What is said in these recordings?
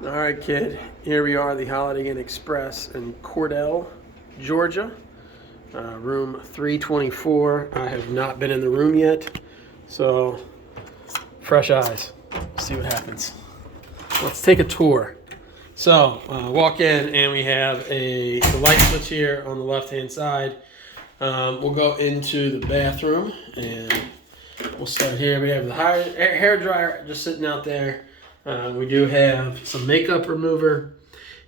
All right, kid. Here we are, the Holiday Inn Express in Cordele, Georgia. Room 324. I have not been in the room yet, so fresh eyes. See what happens. Let's take a tour. So, walk in and we have the light switch here on the left-hand side. We'll go into the bathroom and we'll start here. We have the hair dryer just sitting out there. We do have some makeup remover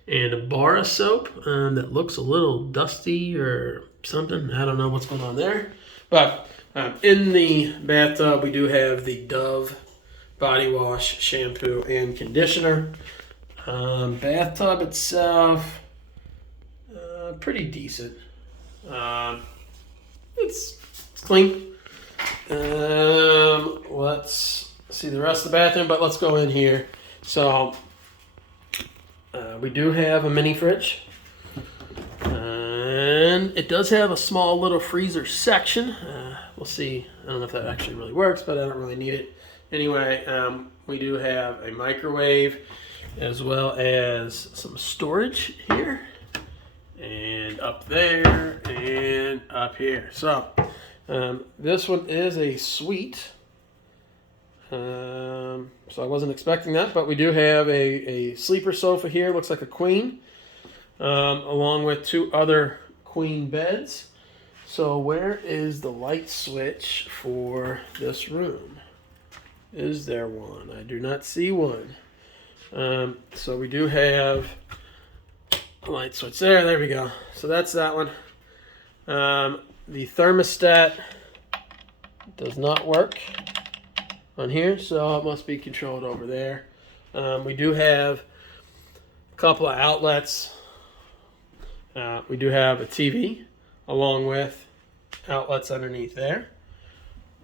and a bar of soap that looks a little dusty or something. I don't know what's going on there. But in the bathtub, we do have the Dove body wash, shampoo, and conditioner. Bathtub itself, pretty decent. It's clean. Let's see the rest of the bathroom, but let's go in here. So we do have a mini fridge, and it does have a small little freezer section. We'll see. I don't know if that actually really works, but I don't really need it. Anyway, we do have a microwave as well as some storage here and up there and up here. So this one is a suite. So I wasn't expecting that, but we do have a sleeper sofa here. Looks like a queen, along with two other queen beds. So where is the light switch for this room? Is there one? I do not see one. So we do have a light switch there. There we go. So that's that one. The thermostat does not work on here, so it must be controlled over there. We do have a couple of outlets. We do have a TV along with outlets underneath there.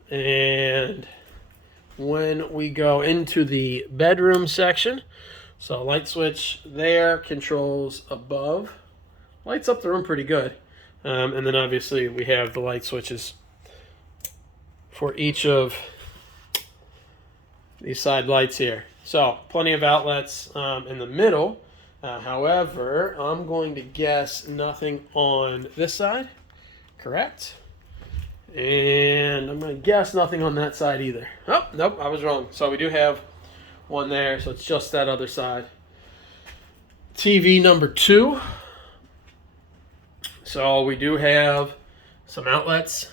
And when we go into the bedroom section, so light switch there controls above. Lights up the room pretty good. And then obviously we have the light switches for each of these side lights here. So plenty of outlets in the middle. However, I'm going to guess nothing on this side, correct? And I'm going to guess nothing on that side either. Oh, nope, I was wrong. So we do have one there, so it's just that other side. TV number 2. So we do have some outlets,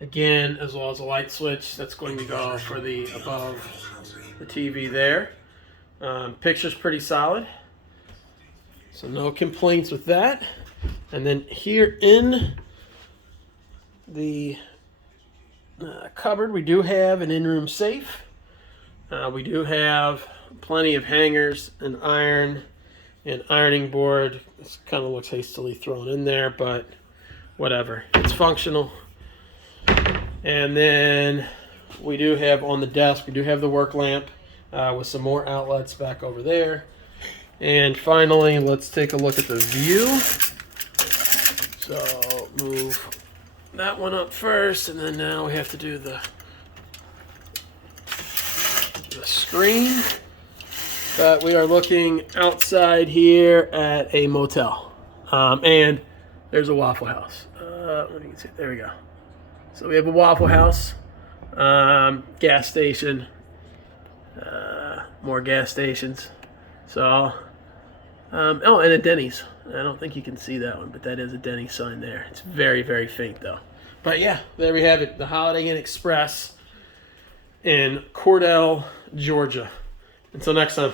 again, as well as a light switch that's going to go for the above the TV there. Picture's pretty solid, so no complaints with that. And then here in the cupboard, we do have an in-room safe. We do have plenty of hangers, an ironing board. This kind of looks hastily thrown in there, but whatever. It's functional. And then we do have on the desk, we do have the work lamp with some more outlets back over there. And finally, let's take a look at the view. So move that one up first, and then now we have to do the screen. But we are looking outside here at a motel. And there's a Waffle House. Let me see. There we go. So we have a Waffle House, gas station, more gas stations. So, oh, and a Denny's. I don't think you can see that one, but that is a Denny's sign there. It's very, very faint though. But yeah, there we have it. The Holiday Inn Express in Cordele, Georgia. Until next time.